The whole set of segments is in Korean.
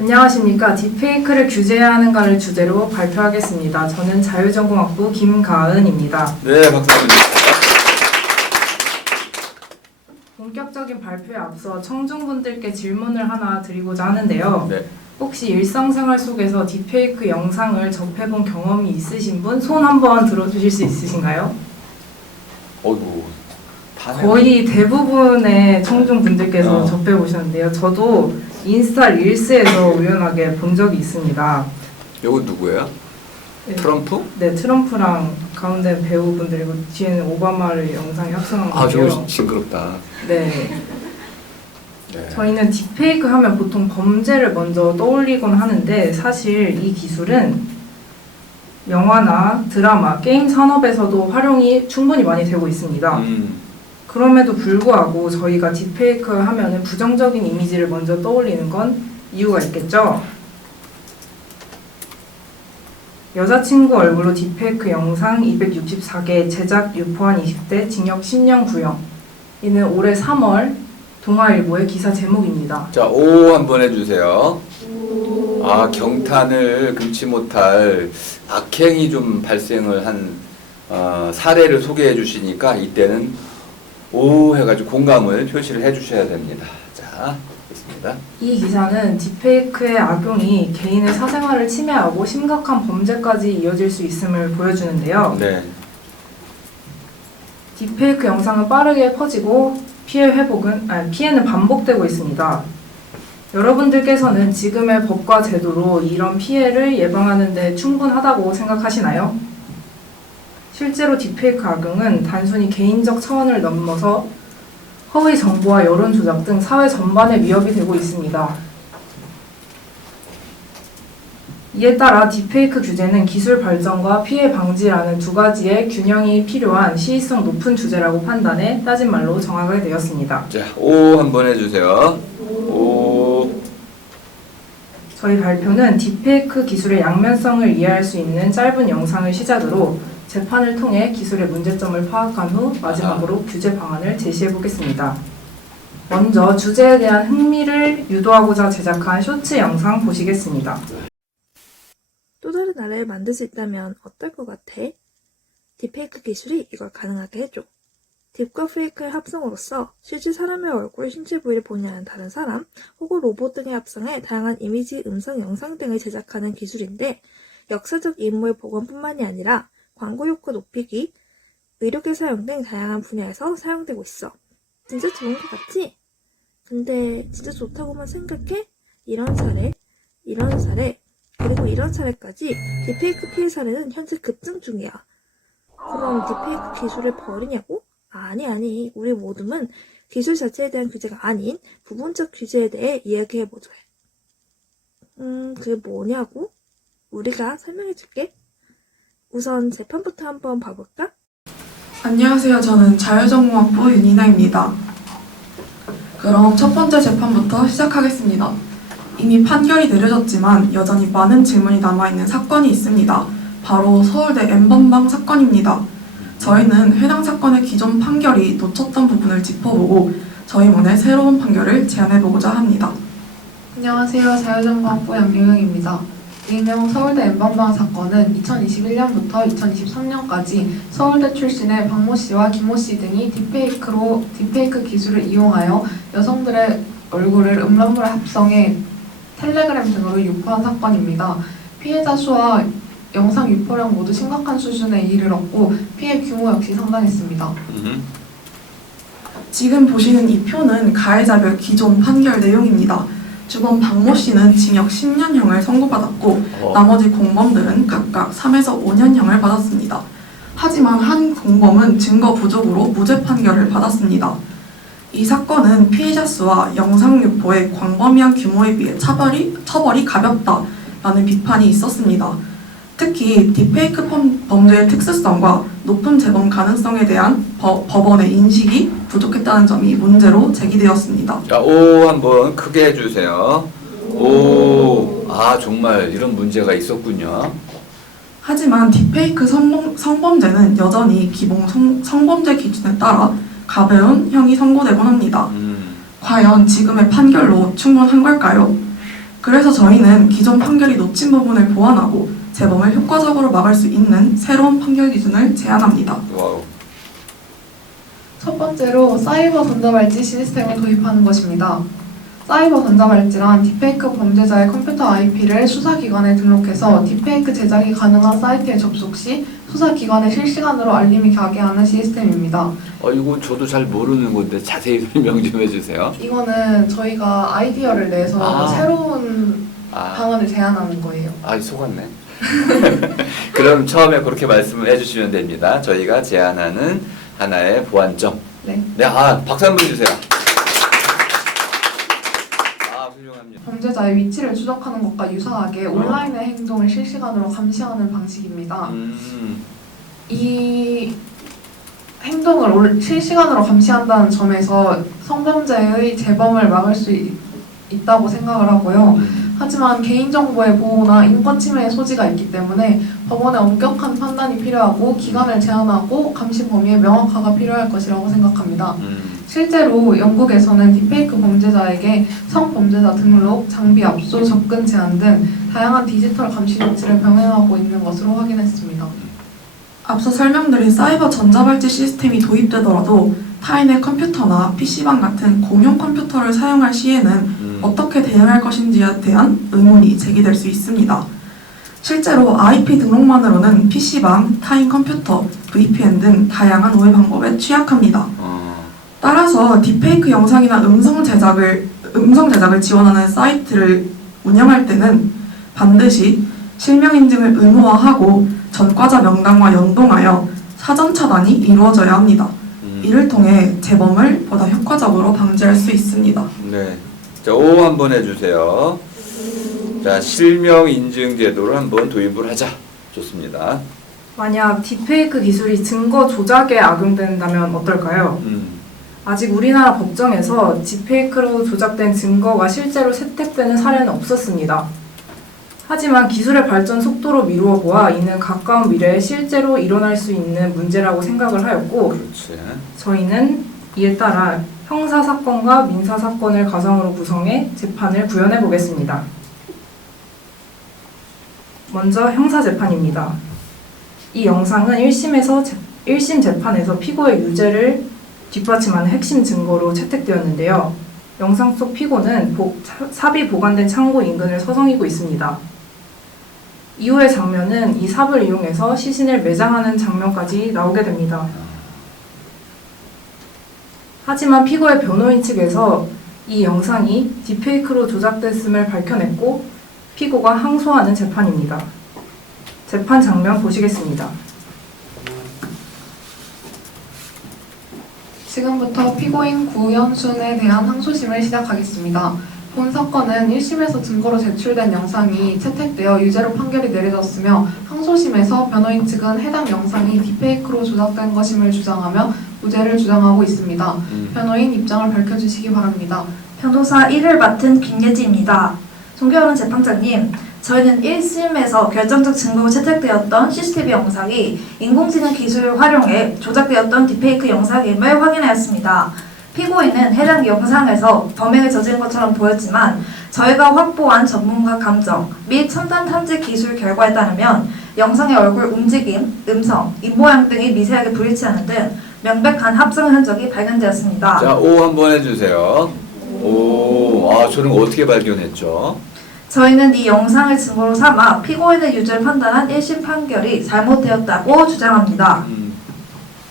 안녕하십니까. 딥페이크를 규제해야 하는가를 주제로 발표하겠습니다. 저는 자유전공학부 김가은입니다. 네, 박사님. 본격적인 발표에 앞서 청중분들께 질문을 하나 드리고자 하는데요. 네. 혹시 일상생활 속에서 딥페이크 영상을 접해본 경험이 있으신 분? 손 한번 들어주실 수 있으신가요? 어이구. 거의 대부분의 청중분들께서 접해보셨는데요. 저도 인스타 릴스에서 우연하게 본 적이 있습니다. 이거 누구예요? 네. 트럼프? 네, 트럼프랑 가운데 배우분들이고 뒤에는 오바마를 영상에 합성한 건데요. 저거 징그럽다. 네. 네. 저희는 딥페이크 하면 보통 범죄를 먼저 떠올리곤 하는데 사실 이 기술은 영화나 드라마, 게임 산업에서도 활용이 충분히 많이 되고 있습니다. 그럼에도 불구하고 저희가 딥페이크 하면은 부정적인 이미지를 먼저 떠올리는 건 이유가 있겠죠? 여자친구 얼굴로 딥페이크 영상 264개 제작 유포한 20대 징역 10년 구형. 이는 올해 3월 동아일보의 기사 제목입니다. 자, 오 한번 해주세요. 아, 경탄을 금치 못할 악행이 좀 발생을 한 사례를 소개해 주시니까 이때는 오 해가지고 공감을 표시를 해주셔야 됩니다. 자, 있습니다. 이 기사는 딥페이크의 악용이 개인의 사생활을 침해하고 심각한 범죄까지 이어질 수 있음을 보여주는데요. 네. 딥페이크 영상은 빠르게 퍼지고 피해는 반복되고 있습니다. 여러분들께서는 지금의 법과 제도로 이런 피해를 예방하는 데 충분하다고 생각하시나요? 실제로 딥페이크 악용은 단순히 개인적 차원을 넘어서 허위 정보와 여론 조작 등 사회 전반에 위협이 되고 있습니다. 이에 따라 딥페이크 규제는 기술 발전과 피해 방지라는 두 가지의 균형이 필요한 시의성 높은 주제라고 판단해 따진 말로 정하게 되었습니다. 자, 오 한번 해주세요. 오. 저희 발표는 딥페이크 기술의 양면성을 이해할 수 있는 짧은 영상을 시작으로 재판을 통해 기술의 문제점을 파악한 후 마지막으로 규제 방안을 제시해 보겠습니다. 먼저 주제에 대한 흥미를 유도하고자 제작한 쇼츠 영상 보시겠습니다. 또 다른 나라를 만들 수 있다면 어떨 것 같아? 딥페이크 기술이 이걸 가능하게 해줘. 딥과 페이크의 합성으로써 실제 사람의 얼굴, 신체 부위를 본의 아닌 다른 사람, 혹은 로봇 등의 합성해 다양한 이미지, 음성, 영상 등을 제작하는 기술인데 역사적 인물 복원뿐만이 아니라 광고 효과 높이기, 의료계 사용 등 다양한 분야에서 사용되고 있어. 진짜 좋은 것 같지? 근데 진짜 좋다고만 생각해? 이런 사례, 그리고 이런 사례까지 딥페이크 피해 사례는 현재 급증 중이야. 그럼 딥페이크 기술을 버리냐고? 아니. 우리 모두는 기술 자체에 대한 규제가 아닌 부분적 규제에 대해 이야기해보자. 그게 뭐냐고? 우리가 설명해줄게. 우선 재판부터 한번 봐볼까? 안녕하세요. 저는 자유전공학부 윤이나입니다. 그럼 첫 번째 재판부터 시작하겠습니다. 이미 판결이 내려졌지만 여전히 많은 질문이 남아있는 사건이 있습니다. 바로 서울대 N번방 사건입니다. 저희는 해당 사건의 기존 판결이 놓쳤던 부분을 짚어보고 저희만의 새로운 판결을 제안해보고자 합니다. 안녕하세요. 자유전공학부 양유경입니다. 일명 서울대 N번방 사건은 2021년부터 2023년까지 서울대 출신의 박모 씨와 김모 씨 등이 딥페이크 기술을 이용하여 여성들의 얼굴을 음란물 합성해 텔레그램 등으로 유포한 사건입니다. 피해자 수와 영상 유포량 모두 심각한 수준에 이르렀고 피해 규모 역시 상당했습니다. 지금 보시는 이 표는 가해자별 기존 판결 내용입니다. 주범 박모 씨는 징역 10년형을 선고받았고 나머지 공범들은 각각 3에서 5년형을 받았습니다. 하지만 한 공범은 증거 부족으로 무죄 판결을 받았습니다. 이 사건은 피해자 수와 영상 유포의 광범위한 규모에 비해 처벌이 가볍다라는 비판이 있었습니다. 특히 딥페이크 범죄의 특수성과 높은 재범 가능성에 대한 법원의 인식이 부족했다는 점이 문제로 제기되었습니다. 자, 오 한번 크게 해주세요. 오, 아 정말 이런 문제가 있었군요. 하지만 딥페이크 성범죄는 여전히 기본 성범죄 기준에 따라 가벼운 형이 선고되곤 합니다. 과연 지금의 판결로 충분한 걸까요? 그래서 저희는 기존 판결이 놓친 부분을 보완하고 재범을 효과적으로 막을 수 있는 새로운 판결 기준을 제안합니다. 와우. 첫 번째로 사이버 전자발찌 시스템을 도입하는 것입니다. 사이버 전자발찌란 딥페이크 범죄자의 컴퓨터 IP를 수사기관에 등록해서 딥페이크 제작이 가능한 사이트에 접속 시 수사기관에 실시간으로 알림이 가게 하는 시스템입니다. 이거 저도 잘 모르는 건데 자세히 설명 좀 해주세요. 이거는 저희가 아이디어를 내서 새로운 방안을 제안하는 거예요. 속았네. 그럼 처음에 그렇게 말씀을 해주시면 됩니다. 저희가 제안하는 하나의 보완점. 네. 네, 박수 한번 주세요. 훌륭합니다. 범죄자의 위치를 추적하는 것과 유사하게 온라인의 행동을 실시간으로 감시하는 방식입니다. 이 행동을 실시간으로 감시한다는 점에서 성범죄의 재범을 막을 수 있다고 생각을 하고요. 하지만 개인정보의 보호나 인권 침해의 소지가 있기 때문에 법원의 엄격한 판단이 필요하고 기간을 제한하고 감시 범위의 명확화가 필요할 것이라고 생각합니다. 실제로 영국에서는 딥페이크 범죄자에게 성범죄자 등록, 장비 압수, 접근 제한 등 다양한 디지털 감시 조치를 병행하고 있는 것으로 확인했습니다. 앞서 설명드린 사이버 전자발찌 시스템이 도입되더라도 타인의 컴퓨터나 PC방 같은 공용 컴퓨터를 사용할 시에는 어떻게 대응할 것인지에 대한 의문이 제기될 수 있습니다. 실제로 IP 등록만으로는 PC방, 타인 컴퓨터, VPN 등 다양한 오해 방법에 취약합니다. 따라서 딥페이크 영상이나 음성 제작을 지원하는 사이트를 운영할 때는 반드시 실명 인증을 의무화하고 전과자 명단과 연동하여 사전 차단이 이루어져야 합니다. 이를 통해 재범을 보다 효과적으로 방지할 수 있습니다. 네. 자, O 한번 해주세요. 자, 실명 인증 제도를 한번 도입을 하자. 좋습니다. 만약 딥페이크 기술이 증거 조작에 악용된다면 어떨까요? 아직 우리나라 법정에서 딥페이크로 조작된 증거가 실제로 채택되는 사례는 없었습니다. 하지만 기술의 발전 속도로 미루어 보아 이는 가까운 미래에 실제로 일어날 수 있는 문제라고 생각을 하였고, 그렇지. 저희는 이에 따라 형사사건과 민사사건을 가상으로 구성해 재판을 구현해 보겠습니다. 먼저 형사재판입니다. 이 영상은 1심 재판에서 피고의 유죄를 뒷받침하는 핵심 증거로 채택되었는데요. 영상 속 피고는 삽이 보관된 창고 인근을 서성이고 있습니다. 이후의 장면은 이 삽을 이용해서 시신을 매장하는 장면까지 나오게 됩니다. 하지만 피고의 변호인 측에서 이 영상이 딥페이크로 조작됐음을 밝혀냈고 피고가 항소하는 재판입니다. 재판 장면 보시겠습니다. 지금부터 피고인 구현순에 대한 항소심을 시작하겠습니다. 본 사건은 1심에서 증거로 제출된 영상이 채택되어 유죄로 판결이 내려졌으며 항소심에서 변호인 측은 해당 영상이 딥페이크로 조작된 것임을 주장하며 무죄를 주장하고 있습니다. 변호인 입장을 밝혀주시기 바랍니다. 변호사 1을 맡은 김예지입니다. 존경하는 재판장님, 저희는 1심에서 결정적 증거로 채택되었던 CCTV 영상이 인공지능 기술을 활용해 조작되었던 딥페이크 영상임을 확인하였습니다. 피고인은 해당 영상에서 범행을 저지른 것처럼 보였지만 저희가 확보한 전문가 감정 및 첨단 탐지 기술 결과에 따르면 영상의 얼굴 움직임, 음성, 입모양 등이 미세하게 불일치하는 등 명백한 합성 흔적이 발견되었습니다. 자, O 한번 해주세요. 오, 저는 어떻게 발견했죠? 저희는 이 영상을 증거로 삼아 피고인의 유죄를 판단한 1심 판결이 잘못되었다고 주장합니다.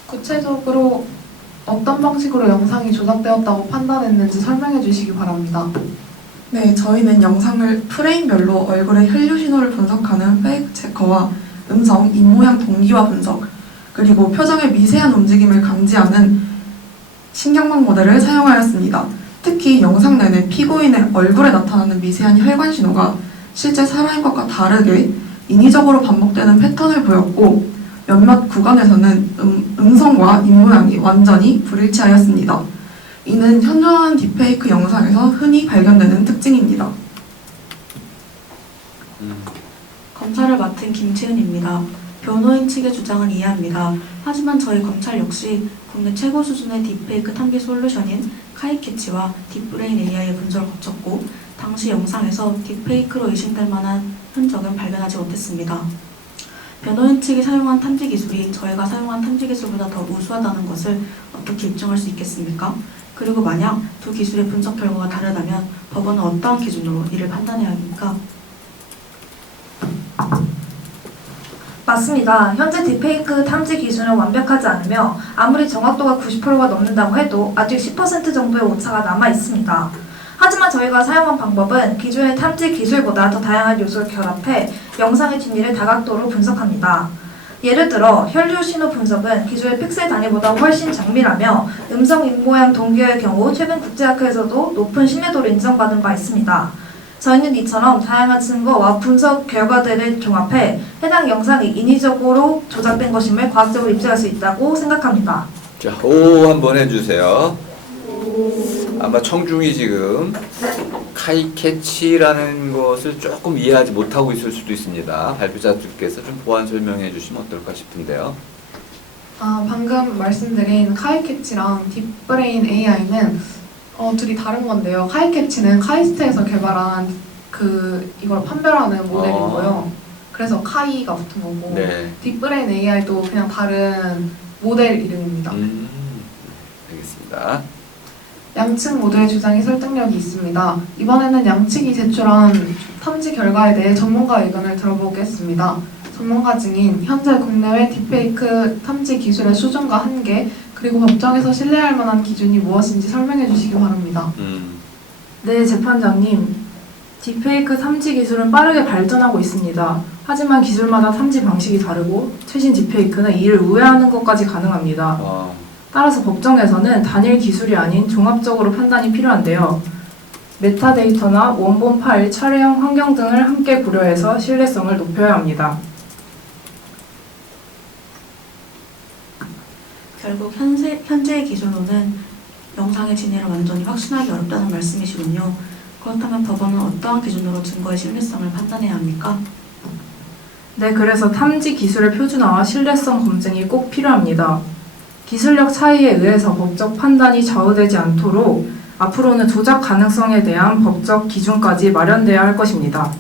구체적으로 어떤 방식으로 영상이 조작되었다고 판단했는지 설명해 주시기 바랍니다. 네, 저희는 영상을 프레임별로 얼굴의 혈류 신호를 분석하는 페이크 체커와 음성, 입모양 동기화 분석, 그리고 표정의 미세한 움직임을 감지하는 신경망 모델을 사용하였습니다. 특히 영상 내내 피고인의 얼굴에 나타나는 미세한 혈관 신호가 실제 사람인 것과 다르게 인위적으로 반복되는 패턴을 보였고 몇몇 구간에서는 음성과 입모양이 완전히 불일치하였습니다. 이는 현존하는 딥페이크 영상에서 흔히 발견되는 특징입니다. 검사를 맡은 김채은입니다. 변호인 측의 주장은 이해합니다. 하지만 저희 검찰 역시 국내 최고 수준의 딥페이크 탐지 솔루션인 카이캐치와 딥브레인 AI의 분석을 거쳤고 당시 영상에서 딥페이크로 의심될 만한 흔적은 발견하지 못했습니다. 변호인 측이 사용한 탐지 기술이 저희가 사용한 탐지 기술보다 더 우수하다는 것을 어떻게 입증할 수 있겠습니까? 그리고 만약 두 기술의 분석 결과가 다르다면 법원은 어떠한 기준으로 이를 판단해야 합니까? 맞습니다. 현재 딥페이크 탐지 기술은 완벽하지 않으며 아무리 정확도가 90%가 넘는다고 해도 아직 10% 정도의 오차가 남아 있습니다. 하지만 저희가 사용한 방법은 기존의 탐지 기술보다 더 다양한 요소를 결합해 영상의 진위를 다각도로 분석합니다. 예를 들어 혈류 신호 분석은 기존의 픽셀 단위보다 훨씬 정밀하며 음성 입모양 동기화의 경우 최근 국제학회에서도 높은 신뢰도를 인정받은 바 있습니다. 저희는 이처럼 다양한 증거와 분석 결과들을 종합해 해당 영상이 인위적으로 조작된 것임을 과학적으로 입증할 수 있다고 생각합니다. 자, 오 한번 해주세요. 아마 청중이 지금 카이캐치라는 것을 조금 이해하지 못하고 있을 수도 있습니다. 발표자들께서 좀 보완 설명해 주시면 어떨까 싶은데요. 방금 말씀드린 카이캐치랑 딥브레인 AI는 둘이 다른 건데요. 카이캐치는 카이스트에서 개발한 이걸 판별하는 모델이고요. 그래서 카이가 붙은 거고 네. 딥브레인 AI도 그냥 다른 모델 이름입니다. 알겠습니다. 양측 모두의 주장이 설득력이 있습니다. 이번에는 양측이 제출한 탐지 결과에 대해 전문가 의견을 들어보겠습니다. 전문가 증인, 현재 국내외 딥페이크 탐지 기술의 수준과 한계, 그리고 법정에서 신뢰할 만한 기준이 무엇인지 설명해 주시기 바랍니다. 네, 재판장님. 딥페이크 탐지 기술은 빠르게 발전하고 있습니다. 하지만 기술마다 탐지 방식이 다르고 최신 딥페이크는 이를 우회하는 것까지 가능합니다. 따라서 법정에서는 단일 기술이 아닌 종합적으로 판단이 필요한데요. 메타데이터나 원본 파일, 촬영 환경 등을 함께 고려해서 신뢰성을 높여야 합니다. 결국 현재의 기술로는 영상의 진위를 완전히 확신하기 어렵다는 말씀이시군요. 그렇다면 법원은 어떠한 기준으로 증거의 신뢰성을 판단해야 합니까? 네, 그래서 탐지 기술의 표준화와 신뢰성 검증이 꼭 필요합니다. 기술력 차이에 의해서 법적 판단이 좌우되지 않도록 앞으로는 조작 가능성에 대한 법적 기준까지 마련돼야 할 것입니다.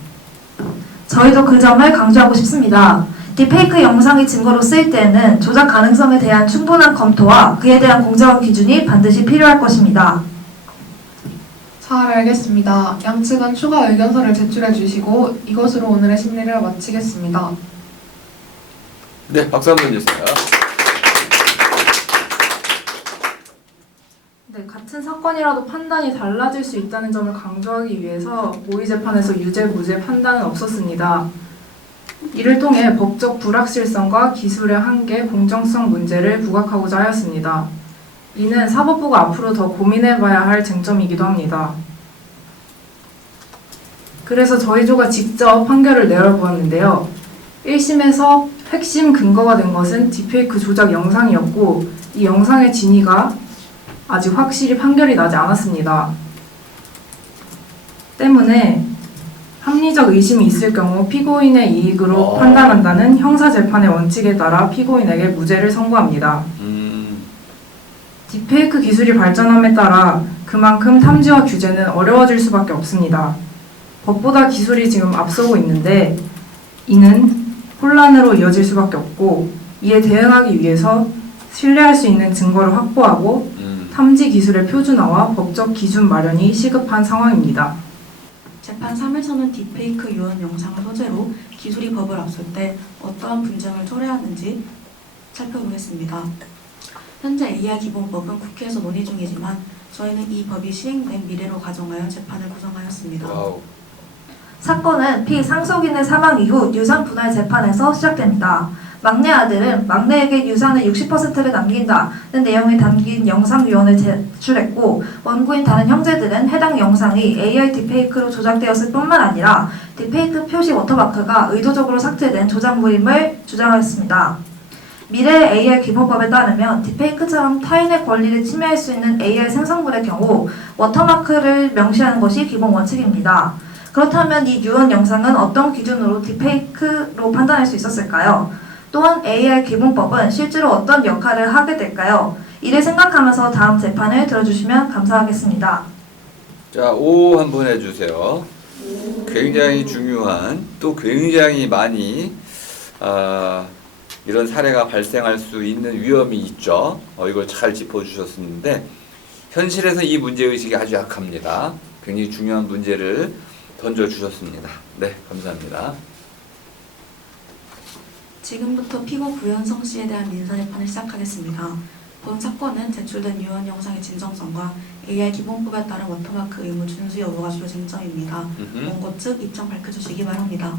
저희도 그 점을 강조하고 싶습니다. 딥페이크 영상이 증거로 쓰일 때에는 조작 가능성에 대한 충분한 검토와 그에 대한 공정한 기준이 반드시 필요할 것입니다. 잘 알겠습니다. 양측은 추가 의견서를 제출해 주시고 이것으로 오늘의 심리를 마치겠습니다. 네, 박수 한번 주세요. 네, 같은 사건이라도 판단이 달라질 수 있다는 점을 강조하기 위해서 모의 재판에서 유죄, 무죄 판단은 없었습니다. 이를 통해 법적 불확실성과 기술의 한계, 공정성 문제를 부각하고자 하였습니다. 이는 사법부가 앞으로 더 고민해봐야 할 쟁점이기도 합니다. 그래서 저희 조가 직접 판결을 내려보았는데요. 1심에서 핵심 근거가 된 것은 딥페이크 조작 영상이었고 이 영상의 진위가 아직 확실히 판결이 나지 않았습니다. 때문에 합리적 의심이 있을 경우 피고인의 이익으로 판단한다는 형사재판의 원칙에 따라 피고인에게 무죄를 선고합니다. 딥페이크 기술이 발전함에 따라 그만큼 탐지와 규제는 어려워질 수밖에 없습니다. 법보다 기술이 지금 앞서고 있는데 이는 혼란으로 이어질 수밖에 없고 이에 대응하기 위해서 신뢰할 수 있는 증거를 확보하고 탐지 기술의 표준화와 법적 기준 마련이 시급한 상황입니다. 재판 3에서는 딥페이크 유언 영상을 소재로 기술이 법을 앞설 때 어떠한 분쟁을 초래하는지 살펴보겠습니다. 현재 AI 기본법은 국회에서 논의 중이지만 저희는 이 법이 시행된 미래로 가정하여 재판을 구성하였습니다. 와우. 사건은 피상속인의 사망 이후 유산 분할 재판에서 시작됩니다. 막내 아들은 막내에게 유산의 60%를 남긴다는 내용이 담긴 영상 유언을 제출했고 원고인 다른 형제들은 해당 영상이 AI 딥페이크로 조작되었을 뿐만 아니라 딥페이크 표시 워터마크가 의도적으로 삭제된 조작물임을 주장했습니다. 미래의 AI 기본법에 따르면 딥페이크처럼 타인의 권리를 침해할 수 있는 AI 생성물의 경우 워터마크를 명시하는 것이 기본 원칙입니다. 그렇다면 이 유언 영상은 어떤 기준으로 딥페이크로 판단할 수 있었을까요? 또한 AI 기본법은 실제로 어떤 역할을 하게 될까요? 이를 생각하면서 다음 재판을 들어주시면 감사하겠습니다. 자, O 한번 해주세요. 굉장히 중요한, 또 굉장히 많이 이런 사례가 발생할 수 있는 위험이 있죠. 이걸 잘 짚어주셨는데 현실에서 이 문제의식이 아주 약합니다. 굉장히 중요한 문제를 던져주셨습니다. 네, 감사합니다. 지금부터 피고 구현성 씨에 대한 민사재판을 시작하겠습니다. 본 사건은 제출된 유언 영상의 진정성과 AI 기본법에 따른 워터마크 의무 준수 여부가 주요 쟁점입니다. 원고 측 입장 밝혀주시기 바랍니다.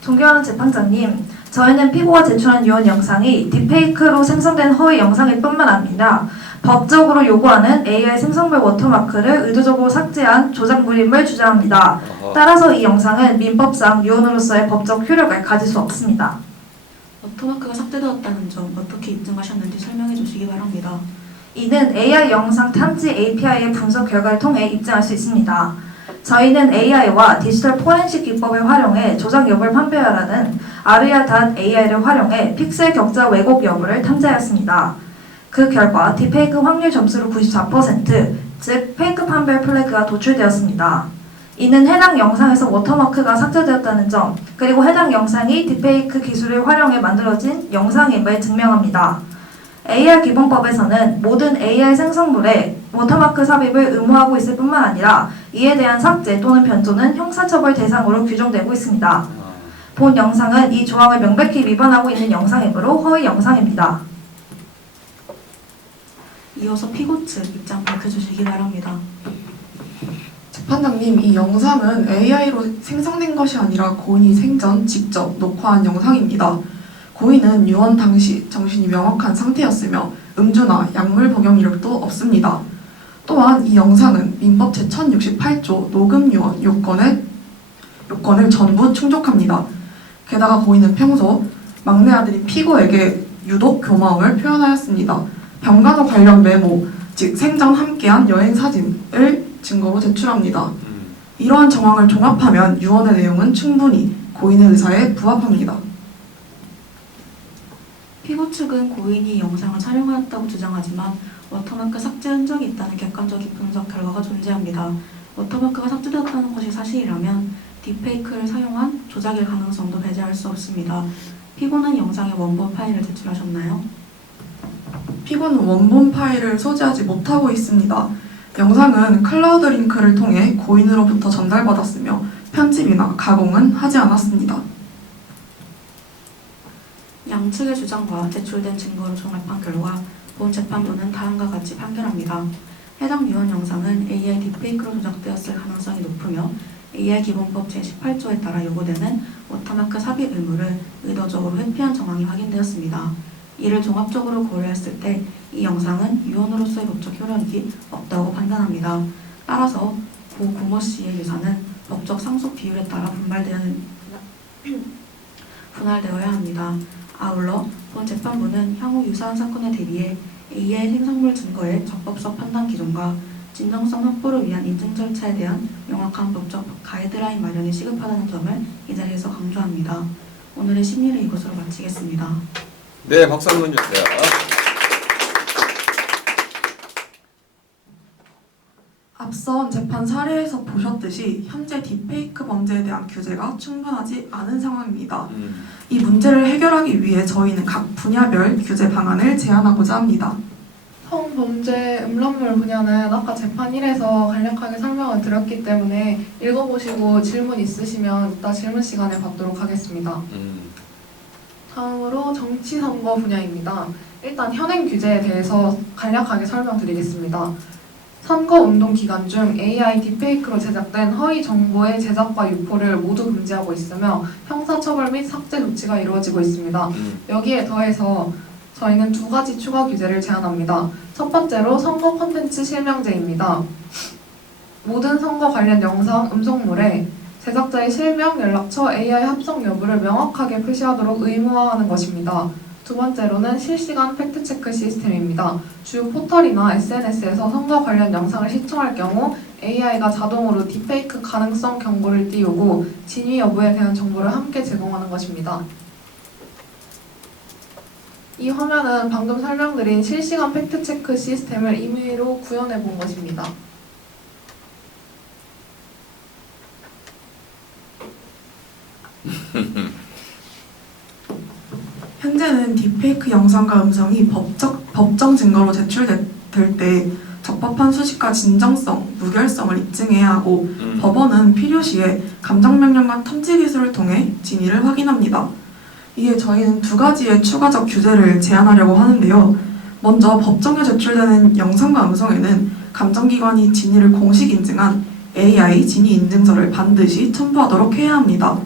존경하는 재판장님, 저희는 피고가 제출한 유언 영상이 딥페이크로 생성된 허위 영상일 뿐만 아니라 법적으로 요구하는 AI 생성물 워터마크를 의도적으로 삭제한 조작물임을 주장합니다. 따라서 이 영상은 민법상 유언으로서의 법적 효력을 가질 수 없습니다. 워터마크가 삭제되었다는 점 어떻게 입증하셨는지 설명해 주시기 바랍니다. 이는 AI 영상 탐지 API의 분석 결과를 통해 입증할 수 있습니다. 저희는 AI와 디지털 포렌식 기법을 활용해 조작 여부를 판별하는 ARIA.AI를 활용해 픽셀 격자 왜곡 여부를 탐지하였습니다. 그 결과 딥페이크 확률 점수로 94%, 즉 페이크 판별 플래그가 도출되었습니다. 이는 해당 영상에서 워터마크가 삭제되었다는 점, 그리고 해당 영상이 딥페이크 기술을 활용해 만들어진 영상임을 증명합니다. AI 기본법에서는 모든 AI 생성물에 워터마크 삽입을 의무하고 있을 뿐만 아니라 이에 대한 삭제 또는 변조는 형사처벌 대상으로 규정되고 있습니다. 본 영상은 이 조항을 명백히 위반하고 있는 영상이므로 허위 영상입니다. 이어서 피고 측 입장 밝혀주시기 바랍니다. 재판장님, 이 영상은 AI로 생성된 것이 아니라 고인이 생전 직접 녹화한 영상입니다. 고인은 유언 당시 정신이 명확한 상태였으며 음주나 약물 복용 이력도 없습니다. 또한 이 영상은 민법 제1068조 녹음 유언 요건을 전부 충족합니다. 게다가 고인은 평소 막내 아들인 피고에게 유독 교마음을 표현하였습니다. 병간호 관련 메모, 즉 생전 함께한 여행 사진을 증거로 제출합니다. 이러한 정황을 종합하면 유언의 내용은 충분히 고인의 의사에 부합합니다. 피고 측은 고인이 영상을 촬영하였다고 주장하지만 워터마크 삭제 흔적이 있다는 객관적인 분석 결과가 존재합니다. 워터마크가 삭제되었다는 것이 사실이라면 딥페이크를 사용한 조작일 가능성도 배제할 수 없습니다. 피고는 영상의 원본 파일을 제출하셨나요? 피고는 원본 파일을 소지하지 못하고 있습니다. 영상은 클라우드 링크를 통해 고인으로부터 전달받았으며 편집이나 가공은 하지 않았습니다. 양측의 주장과 제출된 증거를 종합한 결과 본 재판부는 다음과 같이 판결합니다. 해당 유언 영상은 AI 딥페이크로 조작되었을 가능성이 높으며 AI 기본법 제18조에 따라 요구되는 워터마크 삽입 의무를 의도적으로 회피한 정황이 확인되었습니다. 이를 종합적으로 고려했을 때 이 영상은 유언으로서의 법적 효력이 없다고 판단합니다. 따라서 고 구모 씨의 유산은 법적 상속 비율에 따라 분할되어야 합니다. 아울러 본 재판부는 향후 유사한 사건에 대비해 AI 생성물 증거의 적법성 판단 기준과 진정성 확보를 위한 인증 절차에 대한 명확한 법적 가이드라인 마련이 시급하다는 점을 이 자리에서 강조합니다. 오늘의 심리를 이것으로 마치겠습니다. 네, 박수 한번 주세요. 앞선 재판 사례에서 보셨듯이 현재 딥페이크 범죄에 대한 규제가 충분하지 않은 상황입니다. 이 문제를 해결하기 위해 저희는 각 분야별 규제 방안을 제안하고자 합니다. 성범죄 음란물 분야는 아까 재판 1에서 간략하게 설명을 드렸기 때문에 읽어보시고 질문 있으시면 이따 질문 시간에 받도록 하겠습니다. 다음으로 정치선거 분야입니다. 일단 현행 규제에 대해서 간략하게 설명드리겠습니다. 선거운동 기간 중 AI 딥페이크로 제작된 허위 정보의 제작과 유포를 모두 금지하고 있으며 형사처벌 및 삭제 조치가 이루어지고 있습니다. 여기에 더해서 저희는 두 가지 추가 규제를 제안합니다. 첫 번째로 선거 콘텐츠 실명제입니다. 모든 선거 관련 영상, 음성물에 제작자의 실명, 연락처, AI 합성 여부를 명확하게 표시하도록 의무화하는 것입니다. 두 번째로는 실시간 팩트체크 시스템입니다. 주 포털이나 SNS에서 선거 관련 영상을 시청할 경우 AI가 자동으로 딥페이크 가능성 경고를 띄우고 진위 여부에 대한 정보를 함께 제공하는 것입니다. 이 화면은 방금 설명드린 실시간 팩트체크 시스템을 임의로 구현해 본 것입니다. 현재는 딥페이크 영상과 음성이 법정 증거로 제출될 때 적법한 수식과 진정성, 무결성을 입증해야 하고 법원은 필요시에 감정명령과 탐지 기술을 통해 진위를 확인합니다. 이에 저희는 두 가지의 추가적 규제를 제안하려고 하는데요. 먼저 법정에 제출되는 영상과 음성에는 감정기관이 진위를 공식 인증한 AI 진위 인증서를 반드시 첨부하도록 해야 합니다.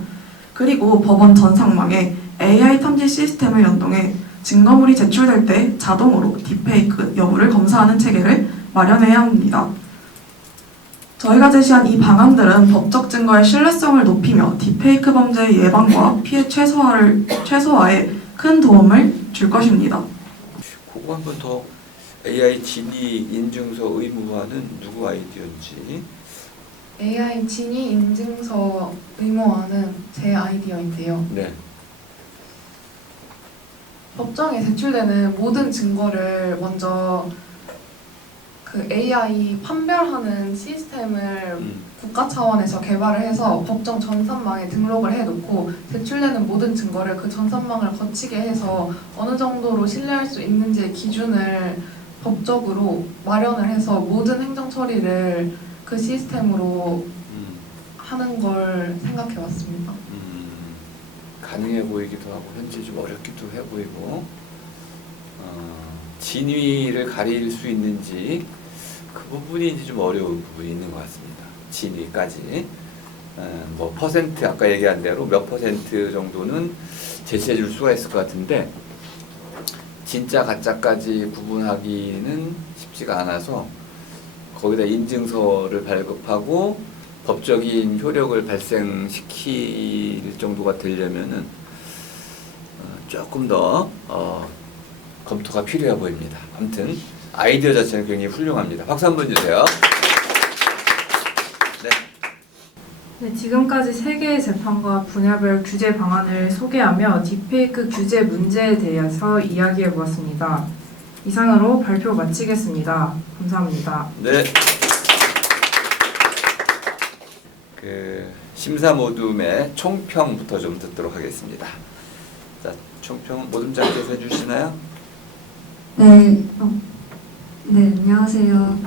그리고 법원 전상망에 AI 탐지 시스템을 연동해 증거물이 제출될 때 자동으로 딥페이크 여부를 검사하는 체계를 마련해야 합니다. 저희가 제시한 이 방안들은 법적 증거의 신뢰성을 높이며 딥페이크 범죄의 예방과 피해 최소화에 큰 도움을 줄 것입니다. 그거 한 번 더. AI 진위 인증서 의무화는 누구 아이디어인지. AI 진위 인증서 의무화는 제 아이디어인데요. 네. 법정에 제출되는 모든 증거를 먼저 그 AI 판별하는 시스템을 국가 차원에서 개발을 해서 법정 전산망에 등록을 해놓고 제출되는 모든 증거를 그 전산망을 거치게 해서 어느 정도로 신뢰할 수 있는지의 기준을 법적으로 마련을 해서 모든 행정 처리를 그 시스템으로 하는 걸 생각해봤습니다. 가능해 보이기도 하고 현재 좀 어렵기도 해 보이고 진위를 가릴 수 있는지 그 부분이 이제 좀 어려운 부분이 있는 것 같습니다. 진위까지 뭐 퍼센트 아까 얘기한 대로 몇 퍼센트 정도는 제시해 줄 수가 있을 것 같은데 진짜 가짜까지 구분하기는 쉽지가 않아서 거기다 인증서를 발급하고 법적인 효력을 발생시킬 정도가 되려면은 조금 더 검토가 필요해 보입니다. 아무튼 아이디어 자체는 굉장히 훌륭합니다. 박수 한번 주세요. 네. 네, 지금까지 3개의 재판과 분야별 규제 방안을 소개하며 딥페이크 규제 문제에 대해서 이야기해 보았습니다. 이상으로 발표 마치겠습니다. 감사합니다. 네. 심사 모둠의 총평부터 좀 듣도록 하겠습니다. 자, 총평 모둠장께서 해주시나요? 네, 네, 안녕하세요.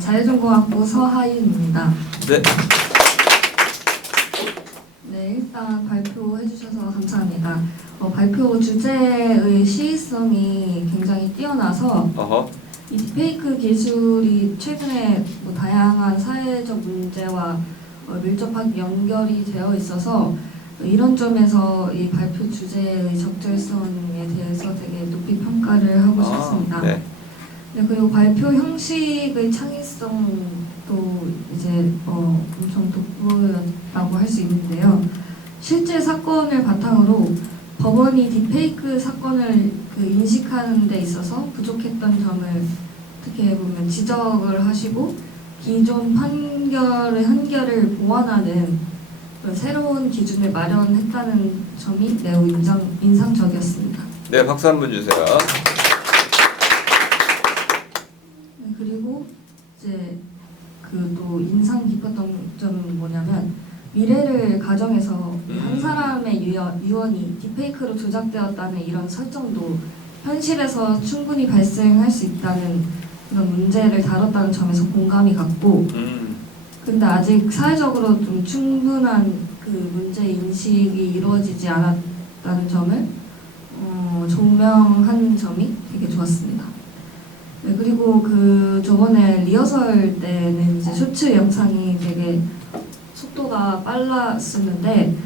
자유전공학부 서하윤입니다. 네. 네, 일단 발표해 주셔서 감사합니다. 발표 주제의 시의성이 굉장히 뛰어나서 어허. 이 딥페이크 기술이 최근에 다양한 사회적 문제와 밀접하게 연결이 되어 있어서 이런 점에서 이 발표 주제의 적절성에 대해서 되게 높이 평가를 하고 싶습니다. 네. 네, 그리고 발표 형식의 창의성도 이제 엄청 돋보였다고 할 수 있는데요. 실제 사건을 바탕으로 법원이 딥페이크 사건을 인식하는 데 있어서 부족했던 점을 어떻게 보면 지적을 하시고 기존 판결의 한계를 보완하는 새로운 기준을 마련했다는 점이 매우 인상적이었습니다. 네, 박수 한번 주세요. 네, 그리고 이제 또 인상 깊었던 점은 뭐냐면 미래를 가정해서 한 사람의 유언이 딥페이크로 조작되었다는 이런 설정도 현실에서 충분히 발생할 수 있다는 그런 문제를 다뤘다는 점에서 공감이 갔고 근데 아직 사회적으로 좀 충분한 그 문제 인식이 이루어지지 않았다는 점을 조명한 점이 되게 좋았습니다. 네, 그리고 저번에 리허설 때는 이제 쇼츠 영상이 되게 속도가 빨랐었는데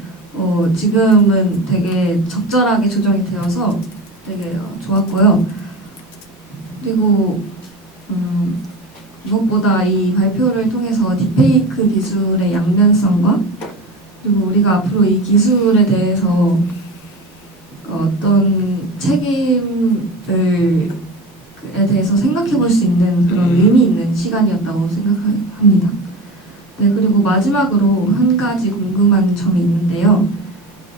지금은 되게 적절하게 조정이 되어서 되게 좋았고요. 그리고 무엇보다 이 발표를 통해서 딥페이크 기술의 양면성과 그리고 우리가 앞으로 이 기술에 대해서 어떤 책임에 대해서 생각해 볼 수 있는 그런 의미 있는 시간이었다고 생각합니다. 네, 그리고 마지막으로 한 가지 궁금한 점이 있는데요.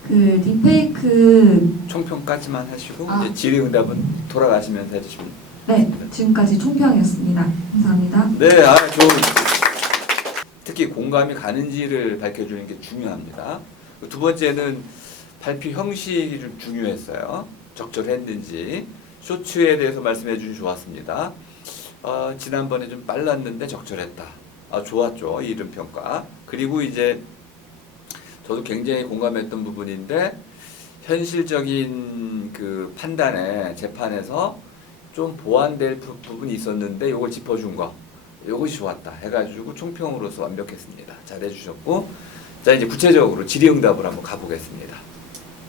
딥페이크 총평까지만 하시고 이제 질의응답은 돌아가시면서 해주시면. 네, 지금까지 총평이었습니다. 감사합니다. 네, 좋은. 특히 공감이 가는지를 밝혀주는 게 중요합니다. 두 번째는 발표 형식이 좀 중요했어요. 적절했는지. 쇼츠에 대해서 말씀해 주시 좋았습니다. 지난번에 좀 빨랐는데 적절했다. 좋았죠. 이 이름평가. 그리고 이제 저도 굉장히 공감했던 부분인데 현실적인 그 판단에 재판에서 좀 보완될 부분이 있었는데 이걸 짚어준 거. 이것이 좋았다. 해가지고 총평으로서 완벽했습니다. 잘해주셨고 자 이제 구체적으로 질의응답을 한번 가보겠습니다.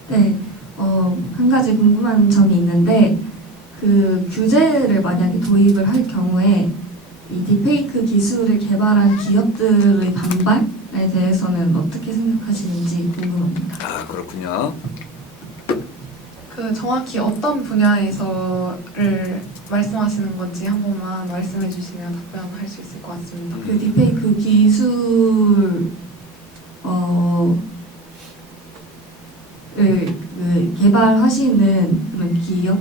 네, 한 가지 궁금한 점이 있는데 그 규제를 만약에 도입을 할 경우에 이 딥페이크 기술을 개발한 기업들의 반발에 대해서는 어떻게 생각하시는지 궁금합니다. 그렇군요. 그 정확히 어떤 분야에서를 말씀하시는 건지 한 번만 말씀해 주시면 답변할 수 있을 것 같습니다. 그 딥페이크 기술 를 개발하시는 그런 기업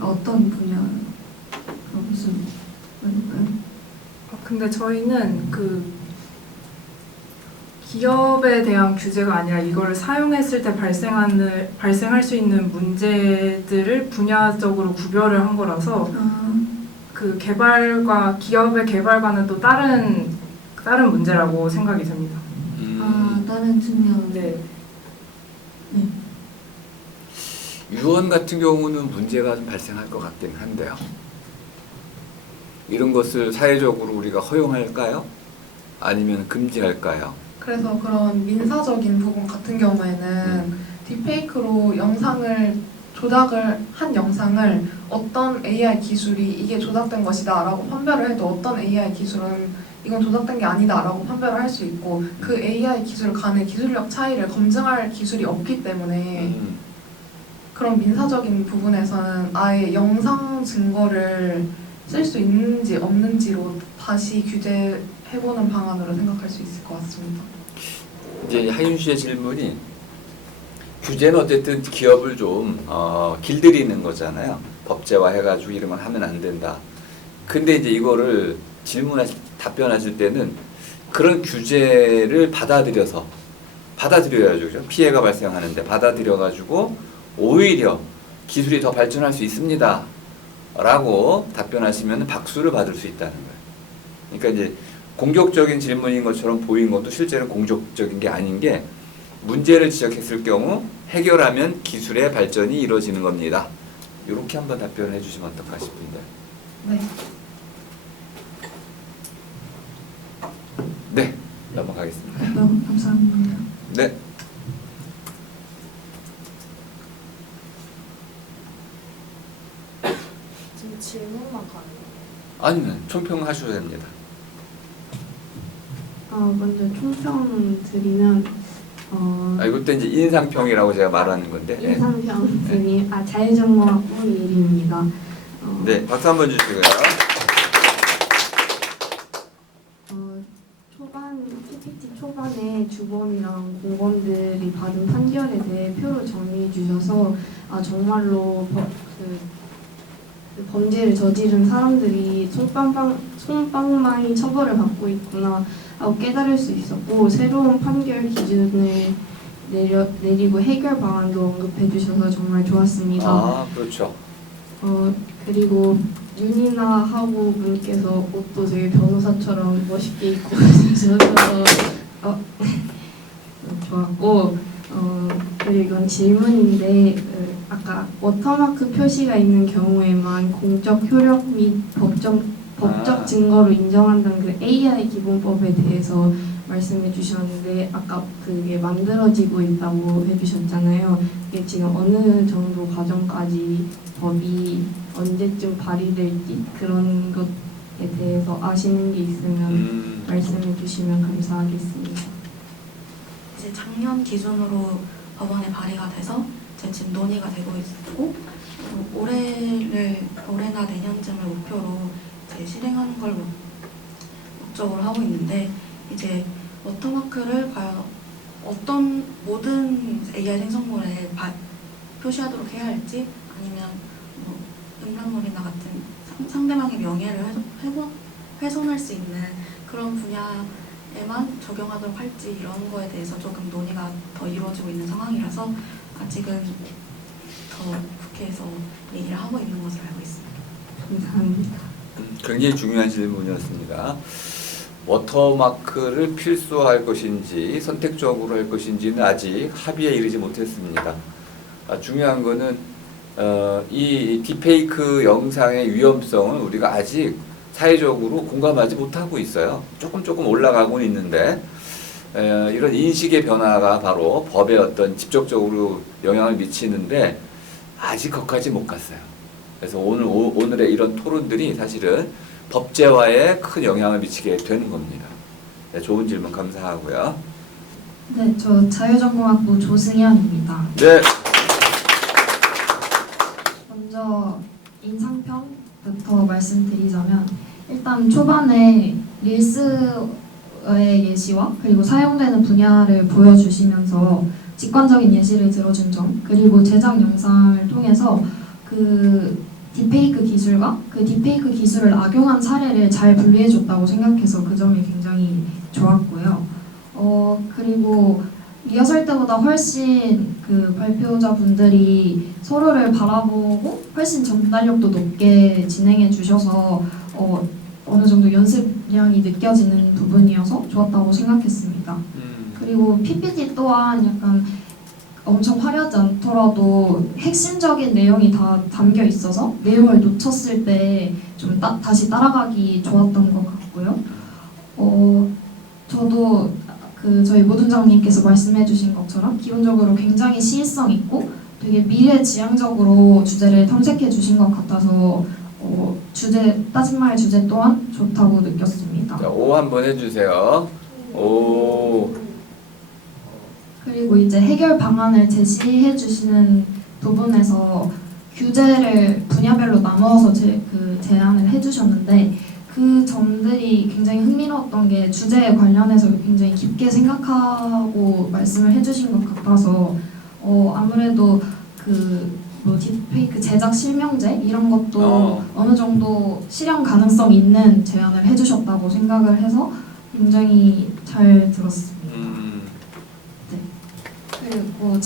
어떤 분야 무슨 분일까요? 근데 저희는 그 기업에 대한 규제가 아니라 이걸 사용했을 때 발생할 수 있는 문제들을 분야적으로 구별을 한 거라서 그 개발과 기업의 개발과는 또 다른 문제라고 생각이 듭니다. 다른 측면. 네. 유언 같은 경우는 문제가 좀 발생할 것 같긴 한데요. 이런 것을 사회적으로 우리가 허용할까요? 아니면 금지할까요? 그래서 그런 민사적인 부분 같은 경우에는 딥페이크로 조작을 한 영상을 어떤 AI 기술이 이게 조작된 것이다 라고 판별을 해도 어떤 AI 기술은 이건 조작된 게 아니다 라고 판별을 할 수 있고 그 AI 기술 간의 기술력 차이를 검증할 기술이 없기 때문에 그런 민사적인 부분에서는 아예 영상 증거를 쓸 수 있는지 없는지로 다시 규제해보는 방안으로 생각할 수 있을 것 같습니다. 이제 하윤 씨의 질문이 규제는 어쨌든 기업을 좀 길들이는 거잖아요. 법제화 해가지고 이런 건 하면 안 된다. 근데 이제 이거를 답변하실 때는 그런 규제를 받아야죠. 그죠? 피해가 발생하는데 받아들여가지고 오히려 기술이 더 발전할 수 있습니다. 라고 답변하시면 박수를 받을 수 있다는 거예요. 그러니까 이제 공격적인 질문인 것처럼 보인 것도 실제는 공격적인 게 아닌 게 문제를 지적했을 경우 해결하면 기술의 발전이 이루어지는 겁니다. 이렇게 한번 답변을 해주시면 어떨까 싶은데. 네. 네, 넘어가겠습니다. 감사합니다. 네. 지금 질문만 가는 아니면 총평하셔야 됩니다. 먼저 총평 드리면 이것도 이제 인상평이라고 제가 말하는 건데. 인상평 드리 자유전공학부 예리입니다. 네, 박수 한번 주시고요. PPT 초반에 주범이랑 공범들이 받은 판결에 대해 표로 정리해 주셔서 정말로 범죄를 저지른 사람들이 솜방망이 처벌을 받고 있구나 하고 깨달을 수 있었고 새로운 판결 기준을 내리고 해결 방안도 언급해 주셔서 정말 좋았습니다. 그렇죠. 그리고 윤이나 하부 분께서 옷도 되게 변호사처럼 멋있게 입고 주셔서 좋았고 그리고 이건 질문인데 아까 워터마크 표시가 있는 경우에만 공적 효력 및 법적 증거로 인정한다는 그 AI 기본법에 대해서 말씀해 주셨는데 아까 그게 만들어지고 있다고 해주셨잖아요. 이게 지금 어느 정도 과정까지 법이 언제쯤 발의될지 그런 것에 대해서 아시는 게 있으면 말씀해 주시면 감사하겠습니다. 이제 작년 기준으로 법안에 발의가 돼서 이제 지금 논의가 되고 있고 올해나 내년쯤을 목표로 이제 실행하는 걸 목적으로 하고 있는데 이제 워터마크를 과연 어떤 모든 AI 생성물에 표시하도록 해야 할지 아니면 음란물이나 같은 상대방의 명예를 훼손할 수 있는 그런 분야에 적용하도록 할지 이런 거에 대해서 조금 논의가 더 이루어지고 있는 상황이라서 아직은 더 국회에서 얘기를 하고 있는 것으로 알고 있습니다. 감사합니다. 굉장히 중요한 질문이었습니다. 워터마크를 필수화할 것인지 선택적으로 할 것인지는 아직 합의에 이르지 못했습니다. 중요한 거는 이 딥페이크 영상의 위험성을 우리가 아직 사회적으로 공감하지 못하고 있어요. 조금 올라가고 있는데 이런 인식의 변화가 바로 법에 어떤 직접적으로 영향을 미치는데 아직 거기까지 못 갔어요. 그래서 오늘의 이런 토론들이 사실은 법제화에 큰 영향을 미치게 되는 겁니다. 네, 좋은 질문 감사하고요. 네, 저 자유전공학부 조승현입니다. 네. 먼저 인상평부터 말씀드리자면 일단 초반에 릴스의 예시와 그리고 사용되는 분야를 보여주시면서 직관적인 예시를 들어준 점, 그리고 제작 영상을 통해서 그 딥페이크 기술과 그 딥페이크 기술을 악용한 사례를 잘 분리해줬다고 생각해서 그 점이 굉장히 좋았고요. 그리고 리허설 때보다 훨씬 그 발표자분들이 서로를 바라보고 훨씬 전달력도 높게 진행해 주셔서 어느 정도 연습량이 느껴지는 부분이어서 좋았다고 생각했습니다. 그리고 PPT 또한 약간 엄청 화려하지 않더라도 핵심적인 내용이 다 담겨 있어서 내용을 놓쳤을 때 좀 다시 따라가기 좋았던 것 같고요. 저도 그 저희 모든장님께서 말씀해주신 것처럼 기본적으로 굉장히 시의성 있고 되게 미래지향적으로 주제를 탐색해 주신 것 같아서 따진말 주제 또한 좋다고 느꼈습니다. 자, 오 한번 해주세요. 오. 그리고 이제 해결 방안을 제시해 주시는 부분에서 규제를 분야별로 나누어서 제안을 해주셨는데 그 점들이 굉장히 흥미로웠던 게 주제에 관련해서 굉장히 깊게 생각하고 말씀을 해주신 것 같아서 아무래도 뭐 딥페이크 제작 실명제 이런 것도 어느 정도 실현 가능성 있는 제안을 해주셨다고 생각을 해서 굉장히 잘 들었습니다. 그리고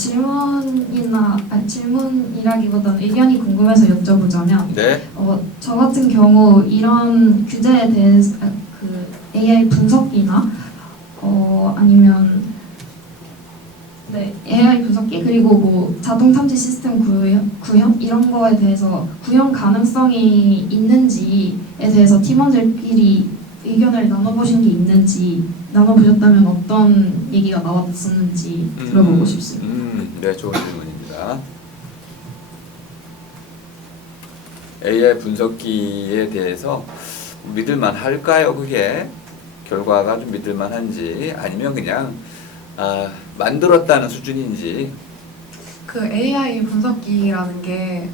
질문이라기보다는 의견이 궁금해서 여쭤보자면, 네. 저 같은 경우 이런 규제에 대해서 그 AI 분석기나 아니면 AI 분석기 그리고 뭐 자동 탐지 시스템 구현 이런 거에 대해서 구현 가능성이 있는지에 대해서 팀원들끼리 의견을 나눠보신 게 있는지, 나눠보셨다면 어떤 얘기가 나왔었는지 들어보고 싶습니다. 네, 좋은 질문입니다. AI 분석기에 대해서 믿을만 할까요? 그게 결과가 좀 믿을만한지 아니면 그냥 만들었다는 수준인지. 그 AI 분석기라는 게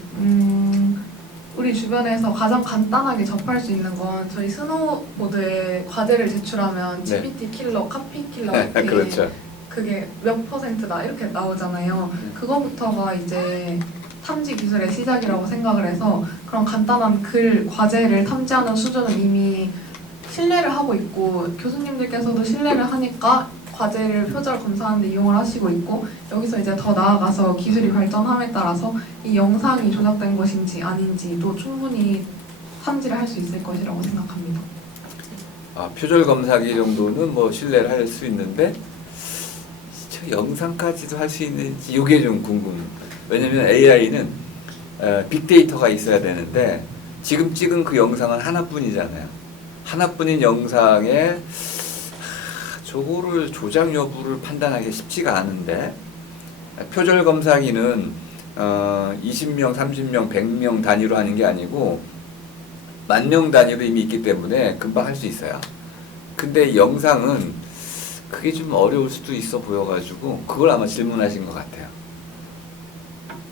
우리 주변에서 가장 간단하게 접할 수 있는 건 저희 스노보드에 과제를 제출하면 GPT 킬러, 카피 킬러 이렇게 그렇죠. 그게 몇 %다 이렇게 나오잖아요. 그거부터가 이제 탐지 기술의 시작이라고 생각을 해서 그런 간단한 글 과제를 탐지하는 수준은 이미 신뢰를 하고 있고 교수님들께서도 신뢰를 하니까 과제를 표절 검사하는 데 이용을 하시고 있고 여기서 이제 더 나아가서 기술이 발전함에 따라서 이 영상이 조작된 것인지 아닌지도 충분히 탐지를 할 수 있을 것이라고 생각합니다. 표절 검사기 정도는 뭐 신뢰를 할 수 있는데 저 영상까지도 할 수 있는지 이게 좀 궁금해요. 왜냐면 AI는 빅데이터가 있어야 되는데 지금 찍은 그 영상은 하나뿐이잖아요. 하나뿐인 영상에 저거를 조작 여부를 판단하기 쉽지가 않은데 표절 검사기는 20명, 30명, 100명 단위로 하는 게 아니고 10,000명 단위로 이미 있기 때문에 금방 할 수 있어요. 근데 영상은 그게 좀 어려울 수도 있어 보여가지고 그걸 아마 질문하신 것 같아요.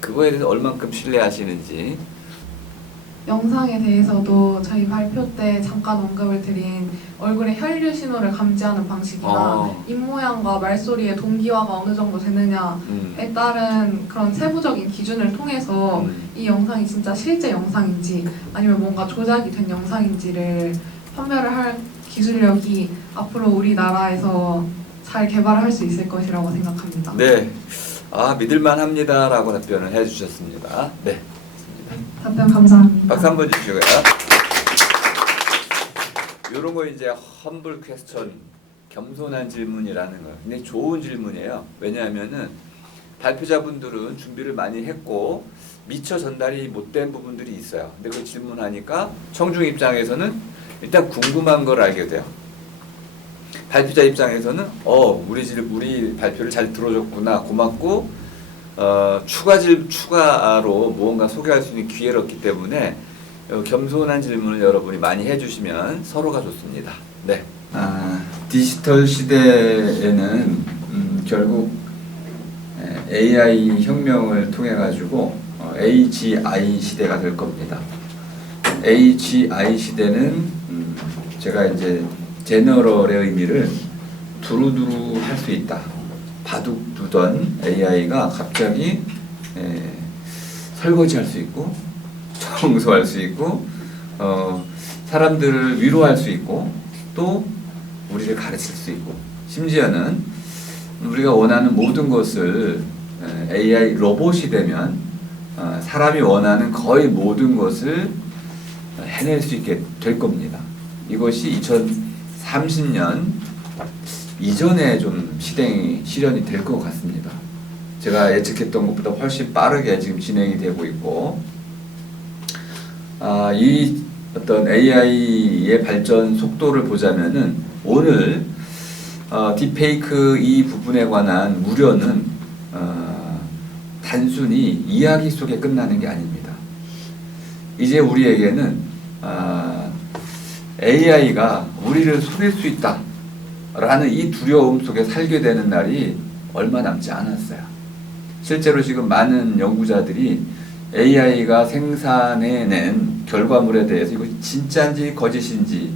그거에 대해서 얼만큼 신뢰하시는지. 영상에 대해서도 저희 발표 때 잠깐 언급을 드린 얼굴의 혈류 신호를 감지하는 방식이나 입모양과 말소리의 동기화가 어느 정도 되느냐에 따른 그런 세부적인 기준을 통해서 이 영상이 진짜 실제 영상인지 아니면 뭔가 조작이 된 영상인지를 판별을 할 기술력이 앞으로 우리나라에서 잘 개발할 수 있을 것이라고 생각합니다. 네, 믿을만 합니다라고 답변을 해주셨습니다. 네, 답변 감사합니다. 박수 한번 주시고요. 이런 거 이제 험블 퀘스천, 겸손한 질문이라는 거. 근데 좋은 질문이에요. 왜냐하면은 발표자분들은 준비를 많이 했고 미처 전달이 못된 부분들이 있어요. 근데 그 질문하니까 청중 입장에서는 일단 궁금한 걸 알게 돼요. 발표자 입장에서는 우리 발표를 잘 들어줬구나, 고맙고 추가로 무언가 소개할 수 있는 기회를 얻기 때문에 겸손한 질문을 여러분이 많이 해주시면 서로가 좋습니다. 네. 디지털 시대에는 결국 AI 혁명을 통해 가지고 AGI 시대가 될 겁니다. AGI 시대는 제가 이제 제너럴의 의미를 두루두루 할 수 있다. 바둑 두던 AI가 갑자기 설거지할 수 있고 청소할 수 있고 사람들을 위로할 수 있고 또 우리를 가르칠 수 있고 심지어는 우리가 원하는 모든 것을 AI 로봇이 되면 사람이 원하는 거의 모든 것을 해낼 수 있게 될 겁니다. 이것이 2030년 이전에 좀 실현이 될 것 같습니다. 제가 예측했던 것보다 훨씬 빠르게 지금 진행이 되고 있고 이 어떤 AI의 발전 속도를 보자면은 오늘 딥페이크 이 부분에 관한 우려는 단순히 이야기 속에 끝나는 게 아닙니다. 이제 우리에게는 AI가 우리를 속일 수 있다 라는 이 두려움 속에 살게 되는 날이 얼마 남지 않았어요. 실제로 지금 많은 연구자들이 AI가 생산해낸 결과물에 대해서 이것이 진짜인지 거짓인지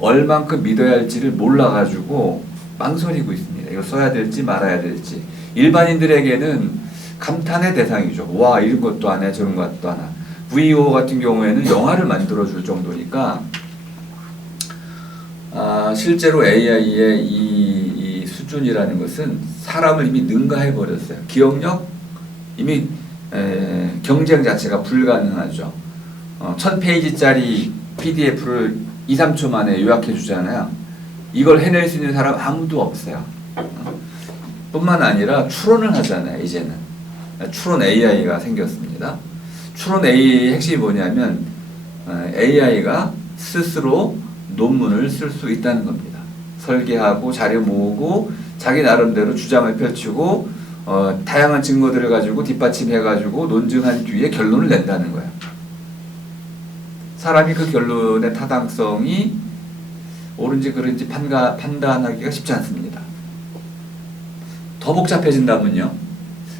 얼만큼 믿어야 할지를 몰라가지고 망설이고 있습니다. 이걸 써야 될지 말아야 될지. 일반인들에게는 감탄의 대상이죠. 와, 이런 것도 하네, 저런 것도 하나. VO 같은 경우에는 영화를 만들어줄 정도니까 실제로 AI의 이 수준이라는 것은 사람을 이미 능가해버렸어요. 기억력 이미 경쟁 자체가 불가능하죠. 1000페이지짜리 PDF를 2, 3초 만에 요약해 주잖아요. 이걸 해낼 수 있는 사람 아무도 없어요. 뿐만 아니라 추론을 하잖아요. 이제는 추론 AI가 생겼습니다. 추론 AI의 핵심이 뭐냐면 AI가 스스로 논문을 쓸 수 있다는 겁니다. 설계하고 자료 모으고 자기 나름대로 주장을 펼치고 다양한 증거들을 가지고 뒷받침해가지고 논증한 뒤에 결론을 낸다는 거예요. 사람이 그 결론의 타당성이 옳은지 그른지 판단하기가 쉽지 않습니다. 더 복잡해진다면요.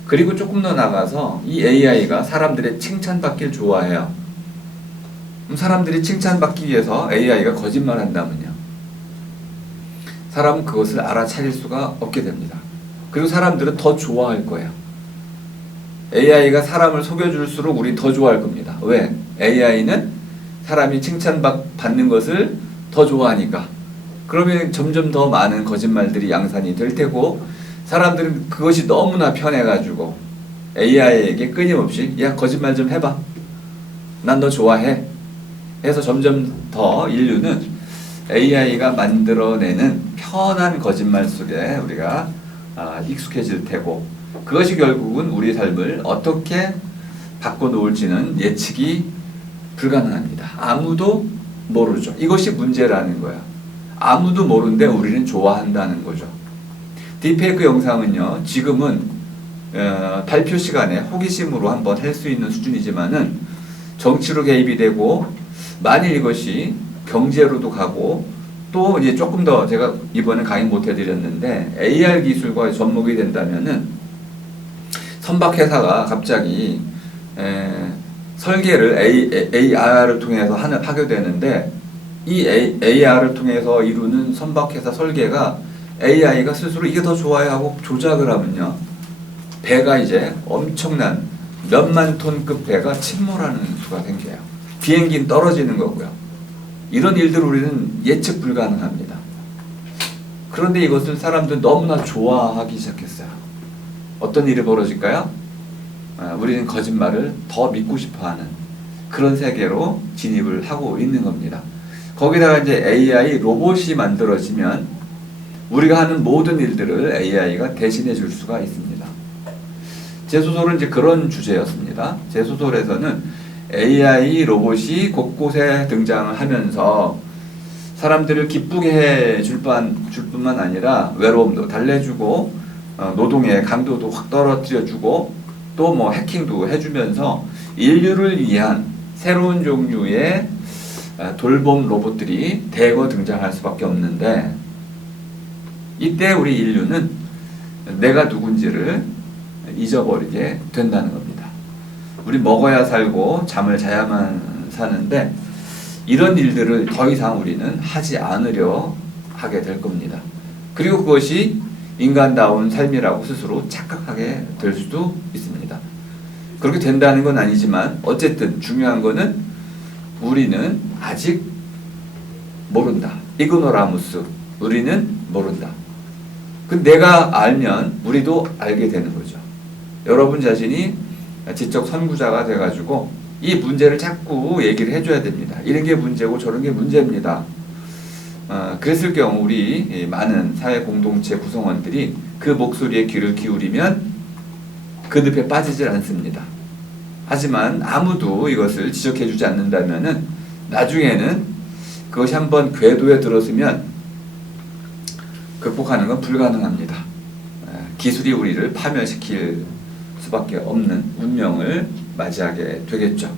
그리고 조금 더 나가서 이 AI가 사람들의 칭찬받길 좋아해요. 그럼 사람들이 칭찬받기 위해서 AI가 거짓말한다면요. 사람은 그것을 알아차릴 수가 없게 됩니다. 그리고 사람들은 더 좋아할 거예요. AI가 사람을 속여줄수록 우리 더 좋아할 겁니다. 왜? AI는 사람이 칭찬받는 것을 더 좋아하니까. 그러면 점점 더 많은 거짓말들이 양산이 될 테고 사람들은 그것이 너무나 편해가지고 AI에게 끊임없이 야, 거짓말 좀 해봐. 난 너 좋아해. 해서 점점 더 인류는 AI가 만들어내는 편한 거짓말 속에 우리가 익숙해질 테고 그것이 결국은 우리 삶을 어떻게 바꿔놓을지는 예측이 불가능합니다. 아무도 모르죠. 이것이 문제라는 거야. 아무도 모르는데 우리는 좋아한다는 거죠. 딥페이크 영상은요. 지금은 발표 시간에 호기심으로 한번 할 수 있는 수준이지만은 정치로 개입이 되고 만일 이것이 경제로도 가고 또 이제 조금 더 제가 이번에 강의 못 해드렸는데 AR 기술과 접목이 된다면은 선박회사가 갑자기 설계를 AR을 통해서 하게 되는데 이 AR을 통해서 이루는 선박회사 설계가 AI가 스스로 이게 더 좋아요 하고 조작을 하면요. 배가 이제 엄청난 몇만 톤급 배가 침몰하는 수가 생겨요. 비행기는 떨어지는 거고요. 이런 일들 우리는 예측 불가능합니다. 그런데 이것을 사람들 너무나 좋아하기 시작했어요. 어떤 일이 벌어질까요? 우리는 거짓말을 더 믿고 싶어하는 그런 세계로 진입을 하고 있는 겁니다. 거기다가 이제 AI 로봇이 만들어지면 우리가 하는 모든 일들을 AI가 대신해 줄 수가 있습니다. 제 소설은 이제 그런 주제였습니다. 제 소설에서는 AI 로봇이 곳곳에 등장을 하면서 사람들을 기쁘게 해줄 뿐만 아니라 외로움도 달래주고 노동의 강도도 확 떨어뜨려주고 또 뭐 해킹도 해주면서 인류를 위한 새로운 종류의 돌봄 로봇들이 대거 등장할 수밖에 없는데 이때 우리 인류는 내가 누군지를 잊어버리게 된다는 겁니다. 우리 먹어야 살고 잠을 자야만 사는데 이런 일들을 더 이상 우리는 하지 않으려 하게 될 겁니다. 그리고 그것이 인간다운 삶이라고 스스로 착각하게 될 수도 있습니다. 그렇게 된다는 건 아니지만 어쨌든 중요한 거는 우리는 아직 모른다. 이그노라무스. 우리는 모른다. 그 내가 알면 우리도 알게 되는 거죠. 여러분 자신이 지적 선구자가 돼가지고 이 문제를 자꾸 얘기를 해줘야 됩니다. 이런 게 문제고 저런 게 문제입니다. 그랬을 경우 우리 많은 사회 공동체 구성원들이 그 목소리에 귀를 기울이면 그 늪에 빠지질 않습니다. 하지만 아무도 이것을 지적해주지 않는다면은 나중에는 그것이 한번 궤도에 들어서면 극복하는 건 불가능합니다. 기술이 우리를 파멸시킬 수밖에 없는 운명을 맞이하게 되겠죠.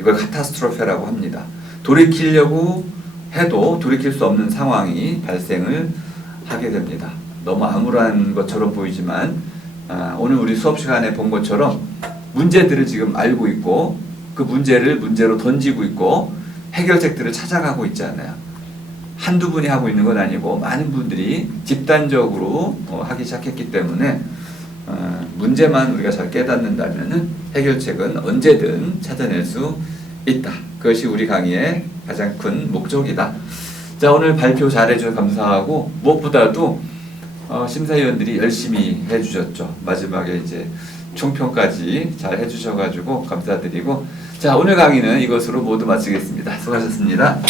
이걸 카타스트로페라고 합니다. 돌이키려고 해도 돌이킬 수 없는 상황이 발생을 하게 됩니다. 너무 암울한 것처럼 보이지만 오늘 우리 수업 시간에 본 것처럼 문제들을 지금 알고 있고 그 문제를 문제로 던지고 있고 해결책들을 찾아가고 있잖아요. 한두 분이 하고 있는 건 아니고 많은 분들이 집단적으로 하기 시작했기 때문에 문제만 우리가 잘 깨닫는다면 해결책은 언제든 찾아낼 수 있다. 그것이 우리 강의의 가장 큰 목적이다. 자, 오늘 발표 잘해주셔서 감사하고 무엇보다도 심사위원들이 열심히 해주셨죠. 마지막에 이제 총평까지 잘 해주셔가지고 감사드리고 자, 오늘 강의는 이것으로 모두 마치겠습니다. 수고하셨습니다.